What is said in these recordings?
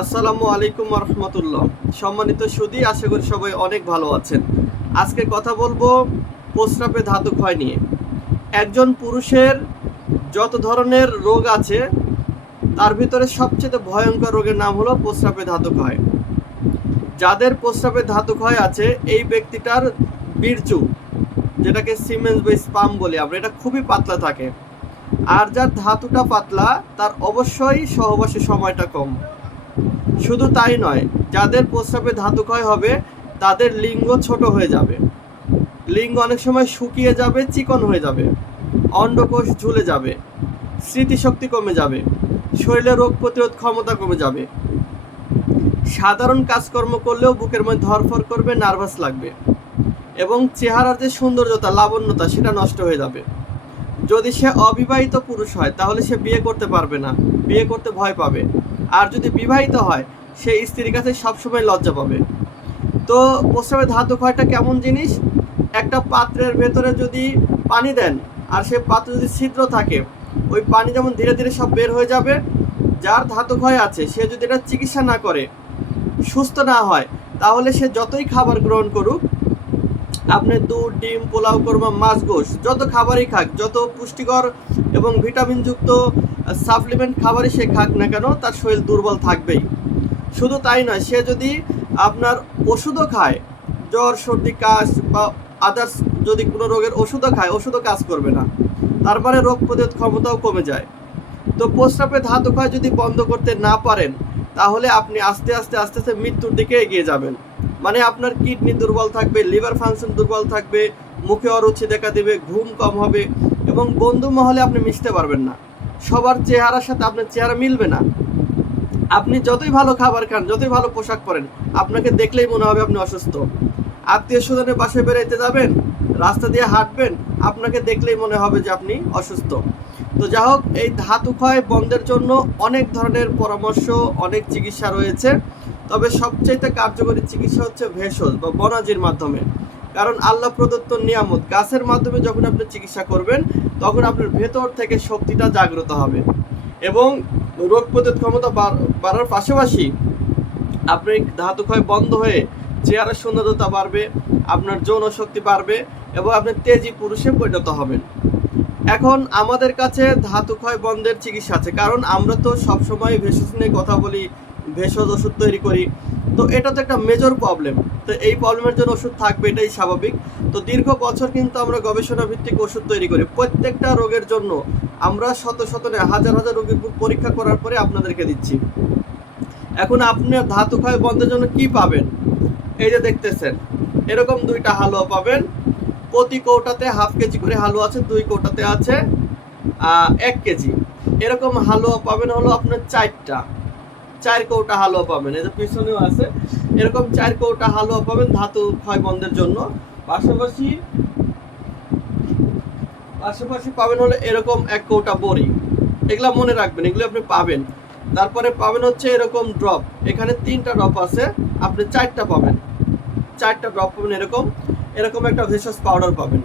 আসসালামু আলাইকুম রহমতুল্লাহ। সম্মানিত সুদী, আশা করি সবাই অনেক ভালো আছেন। আজকে কথা বলব প্রস্রাবে ধাতু ক্ষয় নিয়ে। একজন পুরুষের যত ধরনের রোগ আছে, তার ভিতরে সবচেয়ে ভয়ঙ্কর রোগের নাম হলো প্রস্রাবে ধাতু ক্ষয়। যাদের প্রস্রাবে ধাতু ক্ষয় আছে, এই ব্যক্তিটার বীর্যু যেটাকে সিমেন্স বা স্পাম বলি আমরা, এটা খুবই পাতলা থাকে। আর যার ধাতুটা পাতলা, তার অবশ্যই সহবাসী সময়টা কম। শুধু তাই নয়, যাদের প্রস্রাবে ধাতু ক্ষয় হবে, তাদের লিঙ্গ ছোট হয়ে যাবে। লিঙ্গ অনেক সময় শুকিয়ে যাবে, চিকন হয়ে যাবে। অন্ডকোষ ঝুলে যাবে। স্মৃতিশক্তি কমে যাবে। শরীরে রোগ প্রতিরোধ ক্ষমতা কমে যাবে। সাধারণ কাজকর্ম করলেও বুকের মধ্যে ধরফর করবে, নার্ভাস লাগবে। এবং চেহারার যে সৌন্দর্যতা, লাবণ্যতা, সেটা নষ্ট হয়ে যাবে। যদি সে অবিবাহিত পুরুষ হয়, তাহলে সে বিয়ে করতে পারবে না। বিয়ে করতে ভয় পাবে। আর যদি বিবাহিত হয় সে স্ত্রীর কাছে সবসময় লজ্জা পাবে। তো প্রস্রাবের ধাতু ক্ষয়টা কেমন জিনিস? একটা পাত্রের ভেতরে যদি পানি দেন, আর সে পাত্র যদি ছিদ্র থাকে, ওই পানি যেমন ধীরে ধীরে সব বের হয়ে যাবে, যার ধাতু ক্ষয় আছে, সে যদি এটা চিকিৎসা না করে, সুস্থ না হয়, তাহলে সে যতই খাবার গ্রহণ করুক আপনি দুধ, ডিম, পোলাও, কোরমা মাছ গোশ যত খাবারই খাক, যত পুষ্টিকর এবং ভিটামিনযুক্ত সাপ্লিমেন্ট খাবারই সে খাক না কেন, তার শরীর দুর্বল থাকবেই। শুধু তাই নয়, সে যদি আপনার ওষুধও খায়, জ্বর, সর্দি, কাশ বা আদার্স যদি কোনো রোগের ওষুধও খায়, ওষুধও কাজ করবে না। তারপরে রোগ প্রতিরোধ ক্ষমতাও কমে যায়। তো প্রস্রাবে ধাতু ক্ষয় যদি বন্ধ করতে না পারেন, তাহলে আপনি আস্তে আস্তে আস্তে আস্তে মৃত্যুর দিকে এগিয়ে যাবেন। মানে আপনার কিডনি দুর্বল থাকবে, লিভার ফাংশন দুর্বল থাকবে, মুখে অরুচি দেখা দেবে, ঘুম কম হবে এবং বন্ধু মহলে আপনি মিশতে পারবেন না। সবার চেহারার সাথে আপনার চেহারা মিলবে না। আপনি যতই ভালো খাবার খান, যতই ভালো পোশাক পরেন, আপনাকে দেখলেই মনে হবে আপনি অসুস্থ। আত্মীয় স্বজনের বাসায় বেড়াইতে যাবেন, রাস্তা দিয়ে হাঁটবেন, আপনাকে দেখলেই মনে হবে যে আপনি অসুস্থ। তো যা হোক, এই ধাতু ক্ষয় বন্ধের জন্য অনেক ধরনের পরামর্শ, অনেক চিকিৎসা রয়েছে। তবে সবচাইতে কার্যকরী চিকিৎসা হচ্ছে ভেষজ বা বনাজির মাধ্যমে। কারণ আল্লাহ প্রদত্ত নিয়ামত, গাছের মাধ্যমে যখন আপনি চিকিৎসা করবেন, তখন আপনার ভেতর থেকে শক্তিটা জাগ্রত হবে। এবং রোগ প্রতিরোধ ক্ষমতা বাড়- বাড়ার পাশাপাশি আপনার ধাতু ক্ষয় বন্ধ হয়ে চেহারার সৌন্দর্যতা বাড়বে, আপনার যৌন শক্তি বাড়বে এবং আপনি তেজি পুরুষে পরিণত হবেন। এখন আমাদের কাছে ধাতু ক্ষয় বন্ধের চিকিৎসা আছে, কারণ আমরা তো সবসময় ভেষজ নিয়ে কথা বলি ভেষজ ওষুধ তৈরি করি। তো এটা তো একটা মেজর প্রবলেম তো এই প্রবলেমের জন্য ওষুধ থাকবে, এটাই স্বাভাবিক। তো দীর্ঘ বছর কিন্তু আমরা গবেষণা ভিত্তিক ওষুধ তৈরি করি। প্রত্যেকটা রোগের জন্য আমরা শত শত হাজার হাজার রোগীর পরীক্ষা করার পরে আপনাদেরকে দিচ্ছি। এখন আপনি ধাতু ক্ষয় বন্ধের জন্য কি পাবেন? এই যে দেখতেছেন, এরকম দুইটা হালুয়া পাবেন। প্রতি কৌটাতে হাফ কেজি করে হালুয়া আছে, দুই কৌটাতে আছে এক কেজি। এরকম হালুয়া পাবেন হলো আপনার চারটা। চার কৌটা হালুয়া পাবেন। এই যে পিছনেও আছে। এরকম চার কৌটা হালুয়া পাবেন ধাতু ক্ষয় বন্ধের জন্য। পাশাপাশি পাশাপাশি পাবেন হলো এরকম এক কৌটা বড়ি। এগুলা মনে রাখবেন, এগুলো আপনি পাবেন। তারপরে পাবেন হচ্ছে এরকম ড্রপ। এখানে তিনটা ড্রপ আছে, আপনি চারটা পাবেন। চারটা ড্রপ পাবেন এরকম। এরকম একটা ভেষজ পাউডার পাবেন।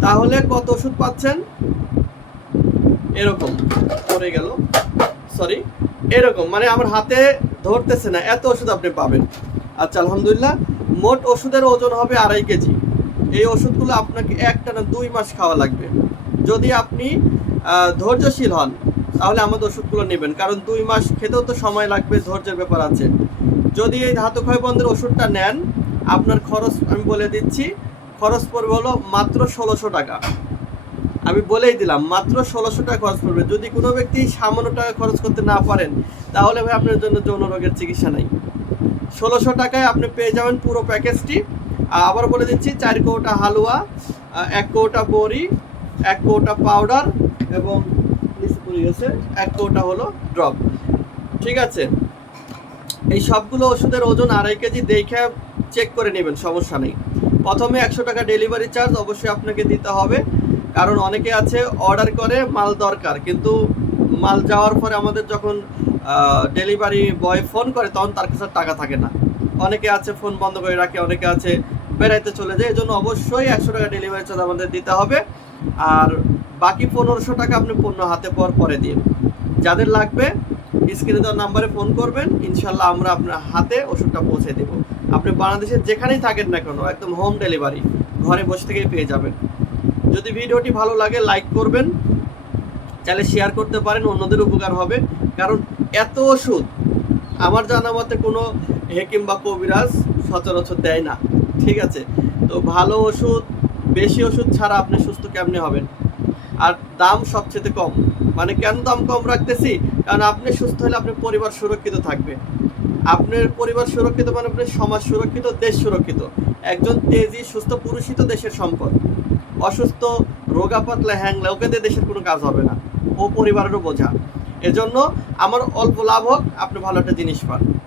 তাহলে কত ওষুধ পাচ্ছেন? এরকম। পড়ে গেল। সরি এরকম মানে আমার হাতে ধরতেছে না, এত ওষুধ আপনি পাবেন। আচ্ছা আলহামদুলিল্লাহ, মোট ওষুধের ওজন হবে আড়াই কেজি। এই ওষুধগুলো আপনাকে একটা না দুই মাস খাওয়া লাগবে। যদি আপনি ধৈর্যশীল হন, তাহলে আমাদের ওষুধগুলো নেবেন। কারণ দুই মাস খেতেও তো সময় লাগবে, ধৈর্যের ব্যাপার আছে। যদি এই ধাতু ক্ষয় বন্ধের ওষুধটা নেন, আপনার খরচ, আমি বলে দিচ্ছি, খরচ পড়বে হলো মাত্র ষোলোশো টাকা। আমি বলেই দিলাম, মাত্র ষোলোশো টাকা খরচ পড়বে যদি কোনো ব্যক্তি সামান্য টাকা খরচ করতে না পারেন, তাহলে ভাই আপনার জন্য যৌন রোগের চিকিৎসা নাই। ষোলোশো টাকায় আপনি পেয়ে যাবেন পুরো প্যাকেজটি। আবার বলে দিচ্ছি, চার কৌটা হালুয়া এক কৌটা বড়ি, এক কৌটা পাউডার এবং গেছে, এক কৌটা হলো ড্রপ। ঠিক আছে? এই সবগুলো ওষুধের ওজন আড়াই কেজি দেখে চেক করে নেবেন, সমস্যা নেই। প্রথমে একশো টাকা ডেলিভারি চার্জ অবশ্যই আপনাকে দিতে হবে। কারণ অনেকে আছে অর্ডার করে, মাল দরকার। কিন্তু মাল যাওয়ার পরে আমাদের যখন ডেলিভারি বয় ফোন করে, তখন তার কাছে টাকা থাকে না। অনেকে আছে ফোন বন্ধ করে রাখে, অনেকে আছে বেড়াইতে চলে যায়। এই জন্য অবশ্যই একশো টাকা ডেলিভারি চার্জ আমাদের দিতে হবে। আর বাকি পনেরোশো টাকা আপনি পণ্য হাতে পাওয়ার পরে দিন। যাদের লাগবে স্ক্রিনে দেওয়া নাম্বারে ফোন করবেন। ইনশাল্লাহ আমরা আপনার হাতে ওষুধটা পৌঁছে দেব। আপনি বাংলাদেশের যেখানেই থাকেন না কেন, একদম হোম ডেলিভারি ঘরে বসে থেকেই পেয়ে যাবেন। যদি ভিডিওটি ভালো লাগে লাইক করবেন। চাইলে শেয়ার করতে পারেন, অন্যদের উপকার হবে। কারণ এত ওষুধ আমার জানা মতে কোনো হেকিম বা কবিরাজ সচরাচর দেয় না। ঠিক আছে? তো ভালো ওষুধ, বেশি ওষুধ ছাড়া আপনি সুস্থ কেমনে হবেন? আর দাম সবচেয়ে কম। মানে কেন দাম কম রাখতেছি? কারণ আপনি সুস্থ হলে আপনার পরিবার সুরক্ষিত থাকবে। আপনার পরিবার সুরক্ষিত মানে আপনার সমাজ সুরক্ষিত, দেশ সুরক্ষিত। একজন তেজি, সুস্থ, পুরুষই তো দেশের সম্পদ। অসুস্থ, রোগা পাতলা হ্যাংলা ওকে দিয়ে দেশের কোনো কাজ হবে না। ও পরিবারেরও বোঝা। এজন্য আমার অল্প লাভ হোক, আপনি ভালো একটা জিনিস পান।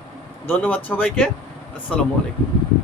ধন্যবাদ সবাইকে। আসসালামু আলাইকুম।